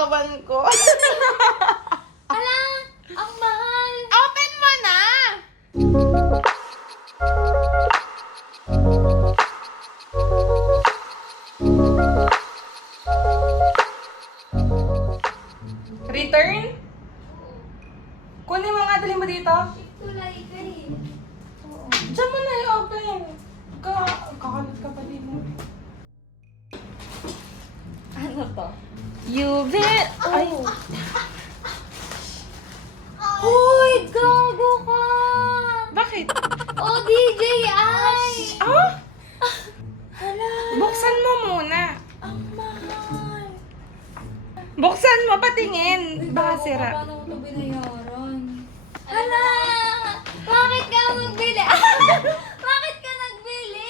katawan ko. Ala, ang mahal. Open mo na! Return? Kunin mo nga, dali mo dito. Tulay ka rin. Diyan mo na i-open. Kakalat ka pa din mo. Ano to? You bet! Ay! Hoy, gago ka! Bakit? Oh, DJ Ash! Ah? Hala, Buksan mo muna. ang mahal. Buksan mo, patingin. Baka sira. Paano ko ito binayaran? Hala! Bakit ka magbili? Bakit ka nagbili?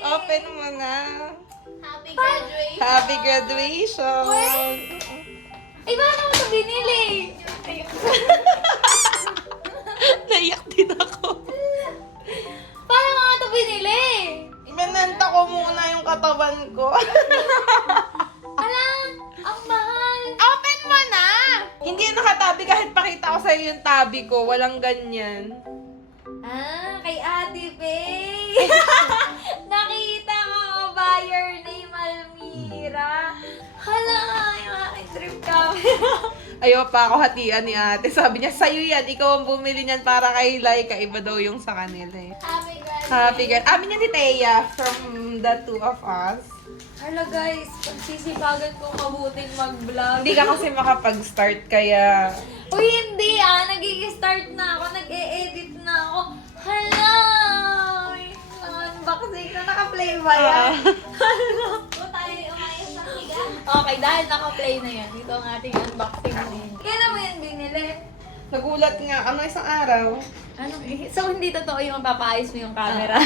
Open mo na. Happy graduation! Happy graduation! Ay, paano mo ito binili? Naiyak din ako. Paano mo ito binili? Binenta ko muna yung katawan ko. Hala, ang mahal. Open mo na! Hindi yung nakatabi kahit pakita ko sa'yo yung tabi ko. Walang ganyan. Ah, kay Ate Faye. Nakita ko, buyer name Almira. Hala, yung aking dream camera. Ayaw pa ako hatian ni ate. Sabi niya, sa'yo yan. Ikaw ang bumili niyan para kay Laika. Iba daw yung sa kanila eh. Happy graduation. Happy God. Amin yan ni Thea from the two of us. Hala guys, pagsisipagan kong mabuting mag-vlog. Hindi ka kasi makapag-start kaya... Uy, hindi nagigistart na ako, nag-e-edit na ako. Hala! Uy, unboxing na naka-play ba yan? Hala! tayo umayos ng higa. Okay, dahil naka-play na yan, dito ang ating unboxing din. Kailan mo yan binili? Nagulat nga. Ano isang araw? Ano? So, hindi totoo yung papaayos mo yung camera.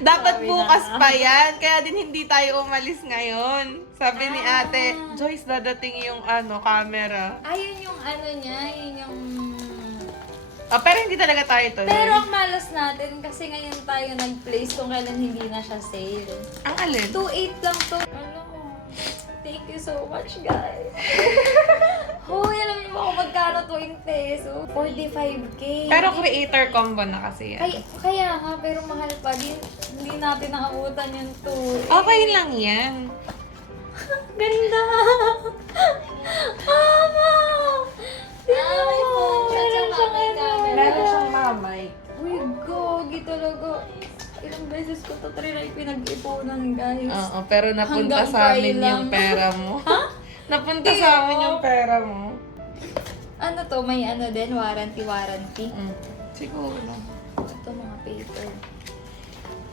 Dapat Sabi bukas na. pa yan. Kaya din hindi tayo umalis ngayon. Sabi ni Ah. ate, Joyce, dadating yung camera. Ayun yung ano niya, yun yung... Pero hindi talaga tayo tuloy. Pero ang malas natin kasi ngayon tayo nag-place kung kailan hindi na siya sale. Ang alin? 2.8 lang to. Ano? Thank you so much, guys. Hoy, alam niyo ba kung magkano to in peso? 45K. Pero creator combo na kasi yan. Kaya nga, pero mahal pa din. Hindi natin nakabutan yung to. Okay lang yan. Ganda! Mama! may phone siya, tsaka may camera. Meron siyang mamay. Uy, gogi talaga. Ilang beses ko to trinay pinag-ipunan, guys. Oo, pero napunta Hanggang sa amin fry lang. yung pera mo. Ha? Napunta Hindi, sa amin oh. yung pera mo. Ano to? May ano din? Warranty. Siguro. Ito mga paper.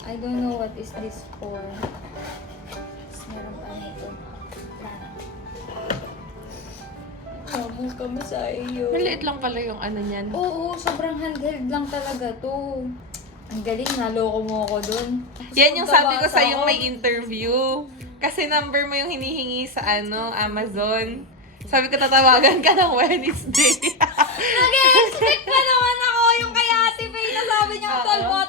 I don't know what is this for. Tapos meron pa nito. Mamong kami sa iyo. Maliit lang pala yung ano niyan. Oo, sobrang handheld lang talaga to. Ang galing, naloko mo ako dun. Yan yung sabi ko sa Kabata yung ako. may interview. Kasi number mo yung hinihingi sa Amazon. Sabi ko, tatawagan ka ng Wednesday. Nag-expect pa naman ako yung kay Ate Faye na sabi niya Oo. 12 o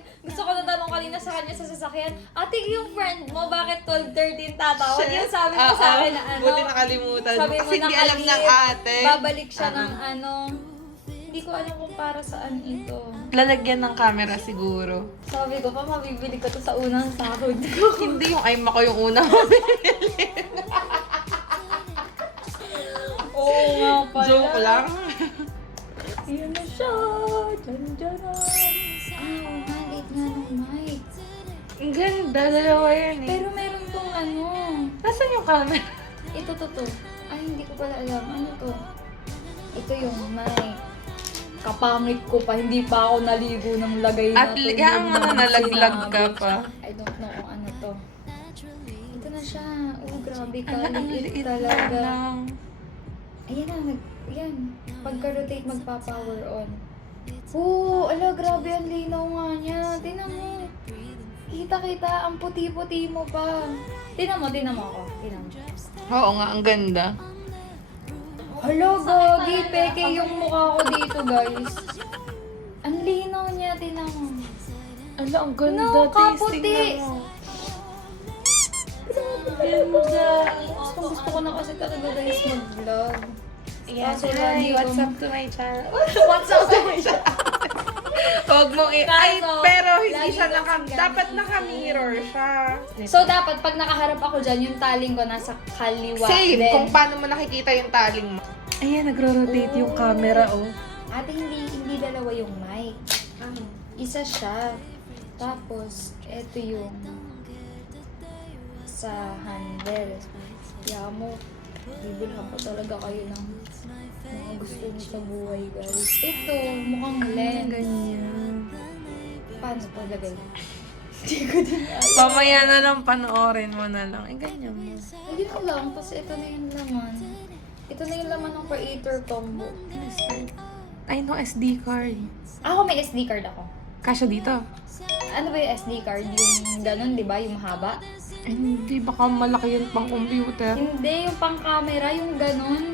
13. Gusto ko na tanong kanina sa kanya sa sasakyan, Ate, yung friend mo, bakit 12, 13 tatawag? Yung sabi mo sa akin na ano, Buti nakalimutan mo. sabi mo Kasi hindi alam ng nakalip, ate. babalik siya ng ano, hindi ko alam kung para saan ito. Lalagyan ng camera siguro. Sabi ko pa, mabibili ko to sa unang sahod ko. Hindi yung ayma ko yung una mabili. Oo nga pala. Joke lang. Yan na siya. Diyan na. Ah, maliit nga ng mic. Ang ganda, dalawa yan eh. Pero meron tong ano. Nasaan yung camera? Ito to. Ay, hindi ko pala alam. Ano to? Ito yung mic. Kapangit ko pa. Hindi pa ako naligo ng lagay na At to. yan mo na nalaglag ka pa. I don't know kung ano to. Ito na siya. Oh, grabe ka. Ang Liit liit talaga. lang. Ayan na. Ayan. Pagka-rotate, magpa-power on. Oo, ala, grabe ang linaw nga niya. Tingnan mo. Kita-kita, ang puti-puti mo pa. Tingnan mo ako. Tingnan mo. Oo nga, ang ganda. Hala, gagi. Peke yung mukha ko dito, guys. Ang linaw niya, tingnan mo. Ala, ang ganda. No, Tasting kaputi. na mo. Ganda. Gusto Gusto ko na kasi talaga guys mag-vlog. Yeah, Kaso hi, lagi what's kong- up to my channel? What's up to my channel? Huwag mong ay, Kaso, pero hindi lagi siya kang dapat naka-mirror siya. So, dapat pag nakaharap ako dyan, yung taling ko nasa kaliwa Same, din. kung paano mo nakikita yung taling mo. Ayan, nagro-rotate yung camera, oh. Ate, hindi dalawa yung mic. Isa siya. Tapos, eto yung sa handle. Kaya mo, bibilhan ko talaga kayo ng mga gusto niyo sa buhay, guys. Ito, mukhang lens. Ganyan. Paano palagay? Hindi ko din alam. Pamaya na lang, panoorin mo na lang. Ganyan mo. Ayun na lang, kasi ito na yung laman. Ito na yung laman ng creator combo. Ay, no, SD card. Ako may SD card ako. Kasya dito. Ano ba yung SD card? Yung ganun, di ba? Yung mahaba? Ay, hindi, baka malaki yun pang computer. Hindi, yung pang camera, yung ganun.